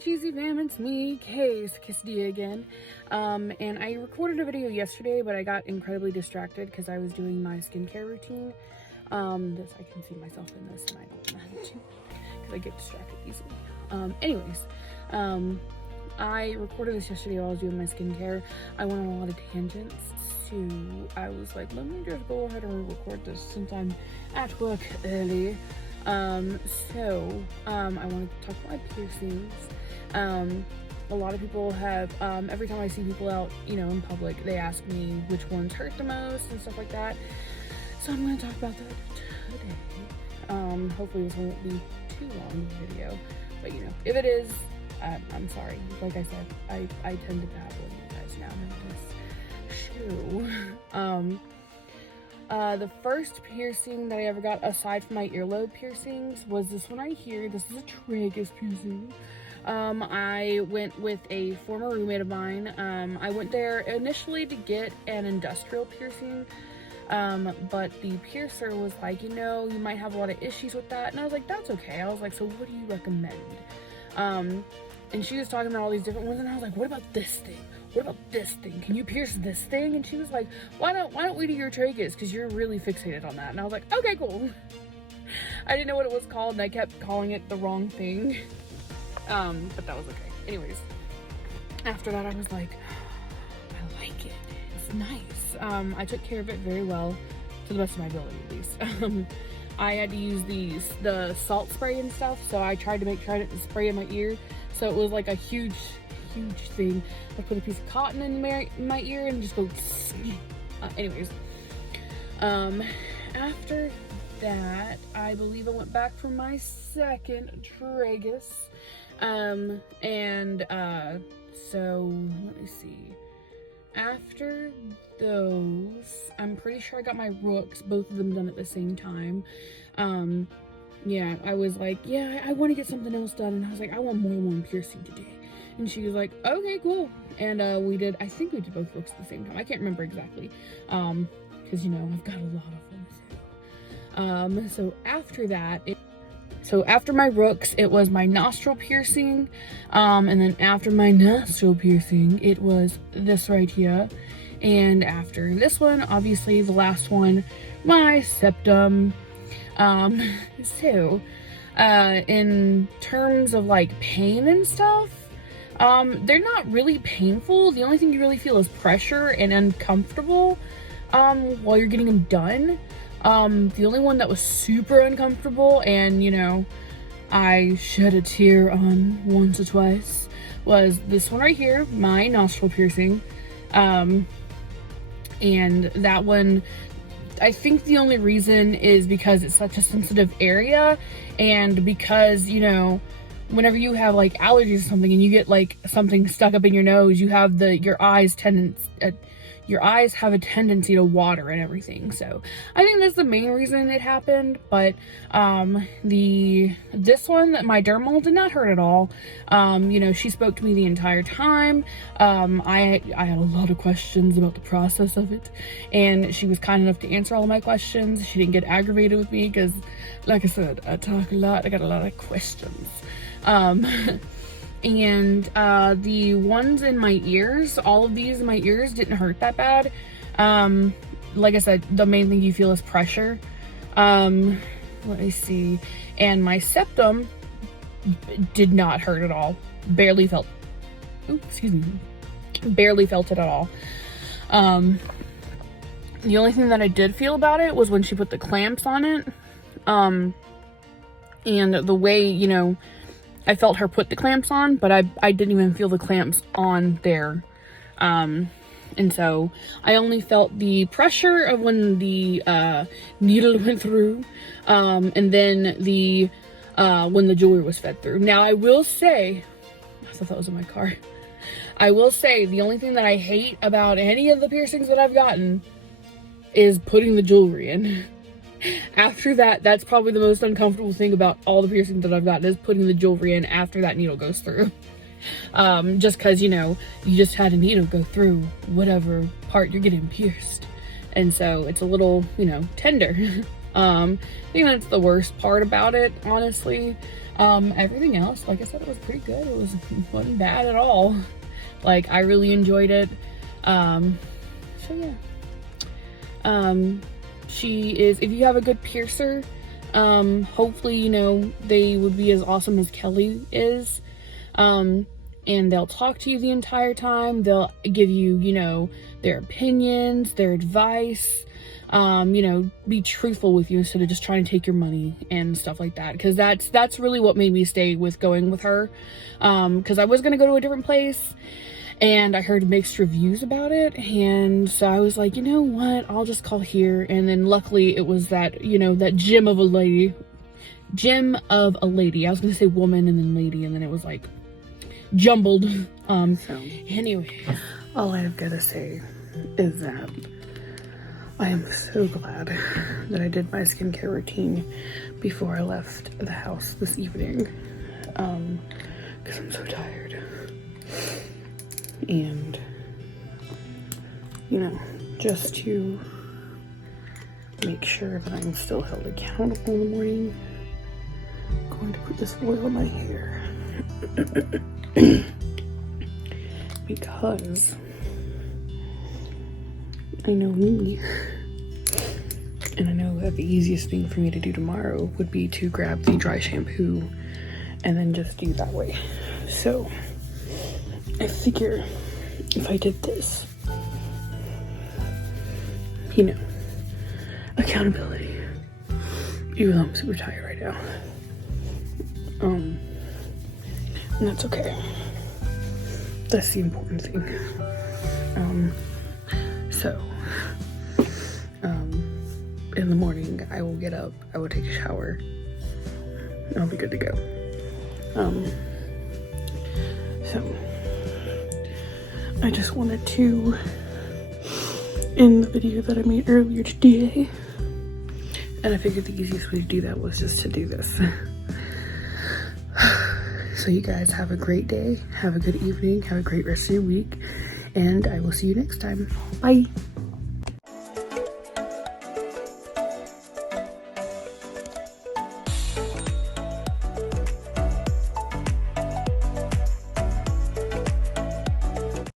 cheesy fam, it's me, CaseyQuesadilla again. And I recorded a video yesterday, but I got incredibly distracted because I was doing my skincare routine. This, I can see myself in this and I don't want to because I get distracted easily. I recorded this yesterday while I was doing my skincare. I went on a lot of tangents, so I was like, let me just go ahead and record this since I'm at work early. I want to talk about my piercings. A lot of people have, every time I see people out, in public, they ask me which ones hurt the most and stuff like that. So I'm going to talk about that today. Hopefully this won't be too long of a video, but if it is, I'm sorry. Like I said, I tend to babble, you guys now know this. The first piercing that I ever got, aside from my earlobe piercings, was this one right here. This is a Tragus piercing. I went with a former roommate of mine. I went there initially to get an industrial piercing, but the piercer was like, you might have a lot of issues with that. And I was like, that's okay. I was like, so what do you recommend? And she was talking about all these different ones, and I was like, what about this thing? What about this thing? Can you pierce this thing? And she was like, why don't we do your tragus? Because you're really fixated on that. And I was like, okay, cool. I didn't know what it was called, and I kept calling it the wrong thing. But that was okay. Anyways, after that, I was like, I like it. It's nice. I took care of it very well, to the best of my ability, at least. I had to use the salt spray and stuff, so I tried to try to spray in my ear. So it was like a huge thing. I put a piece of cotton in my ear and just go anyways, after that, I believe I went back for my second tragus, so let me see. After those, I'm pretty sure I got my rooks, both of them done at the same time. Yeah, I was like, yeah, I want to get something else done, and I was like, I want more than one piercing today. And she was like, okay, cool. And I think we did both rooks at the same time. I can't remember exactly, because I've got a lot of them. So after that, after my rooks, it was my nostril piercing, and then after my nostril piercing, it was this right here. And after this one, obviously the last one, my septum. In terms of like pain and stuff, they're not really painful. The only thing you really feel is pressure and uncomfortable, while you're getting them done. The only one that was super uncomfortable and, I shed a tear on once or twice was this one right here, my nostril piercing. And that one, I think the only reason is because it's such a sensitive area, and because, whenever you have like allergies or something and you get like something stuck up in your nose, you have your eyes have a tendency to water and everything. So I think that's the main reason it happened. But this one, my dermal, did not hurt at all. She spoke to me the entire time. I had a lot of questions about the process of it, and she was kind enough to answer all of my questions. She didn't get aggravated with me because, like I said, I talk a lot. I got a lot of questions. And the ones in my ears, all of these in my ears didn't hurt that bad. Like I said, the main thing you feel is pressure. Let me see. And my septum did not hurt at all. Barely felt it at all. The only thing that I did feel about it was when she put the clamps on it. And the way, I felt her put the clamps on, but I didn't even feel the clamps on there. And so I only felt the pressure of when the needle went through, and then when the jewelry was fed through. Now I will say, I thought that was in my car. I will say the only thing that I hate about any of the piercings that I've gotten is putting the jewelry in. After that, that's probably the most uncomfortable thing about all the piercings that I've gotten, is putting the jewelry in after that needle goes through. Just because, you just had a needle go through whatever part you're getting pierced. And so it's a little, tender. I think that's the worst part about it, honestly. Everything else, like I said, it was pretty good. It wasn't bad at all. Like, I really enjoyed it. So yeah. She is, if you have a good piercer, hopefully, you know, they would be as awesome as Kelly is. And they'll talk to you the entire time. They'll give you, you know, their opinions, their advice, you know, be truthful with you instead of just trying to take your money and stuff like that. Because that's really what made me stay with going with her. Because I was going to go to a different place and I heard mixed reviews about it. And so I was like, you know what, I'll just call here. And then luckily it was that, you know, that gem of a lady. I was going to say woman and then lady. And then it was like jumbled. So anyway, all I've got to say is that I am so glad that I did my skincare routine before I left the house this evening, because I'm so tired. And, you know, just to make sure that I'm still held accountable in the morning, I'm going to put this oil in my hair. Because I know me, and I know that the easiest thing for me to do tomorrow would be to grab the dry shampoo and then just do that way. So I figure if I did this, you know, accountability, even though I'm super tired right now, and that's okay. That's the important thing. So in the morning I will get up, I will take a shower, and I'll be good to go. So I just wanted to end the video that I made earlier today, and I figured the easiest way to do that was just to do this. So you guys have a great day, have a good evening, have a great rest of your week, and I will see you next time. Bye.